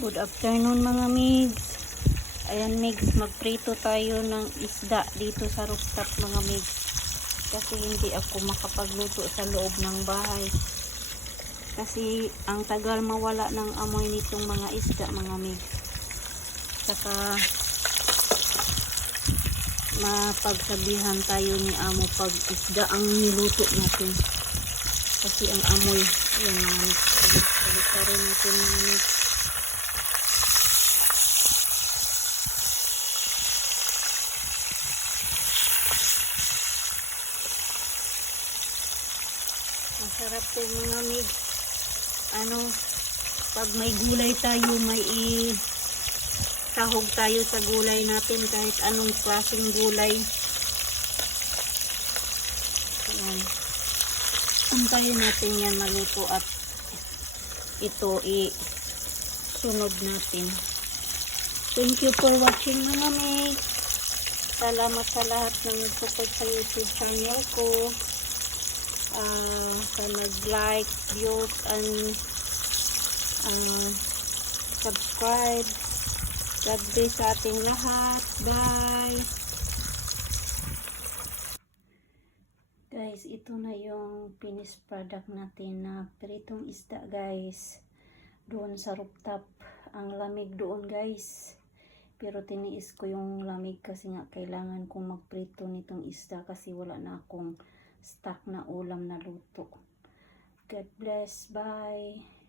Good afternoon mga migs. Ayan migs, magprito tayo ng isda dito sa rooftop mga migs. Kasi hindi ako makapagluto sa loob ng bahay. Kasi ang tagal mawala ng amoy nitong mga isda mga migs. Saka mapagsabihan tayo ni amo pag isda ang niluto natin. Kasi ang amoy, yan mga migs. Rin natin mga migs. Masarap to mga mig. Ano, pag may gulay tayo, may i sahog tayo sa gulay natin kahit anong klaseng gulay. Ayan. Antayin natin yan maluto at ito i sunod natin. Thank you for watching mga mig. Salamat sa lahat ng support sa YouTube channel ko sa nag-like, views, and uh, subscribe. God bless sa ating lahat. Bye! Guys, ito na yung finished product natin na pritong isda guys. Doon sa rooftop. Ang lamig doon guys. Pero tiniis ko yung lamig kasi nga kailangan kong magprito nitong isda kasi wala na akong stock na ulam na luto. God bless. Bye.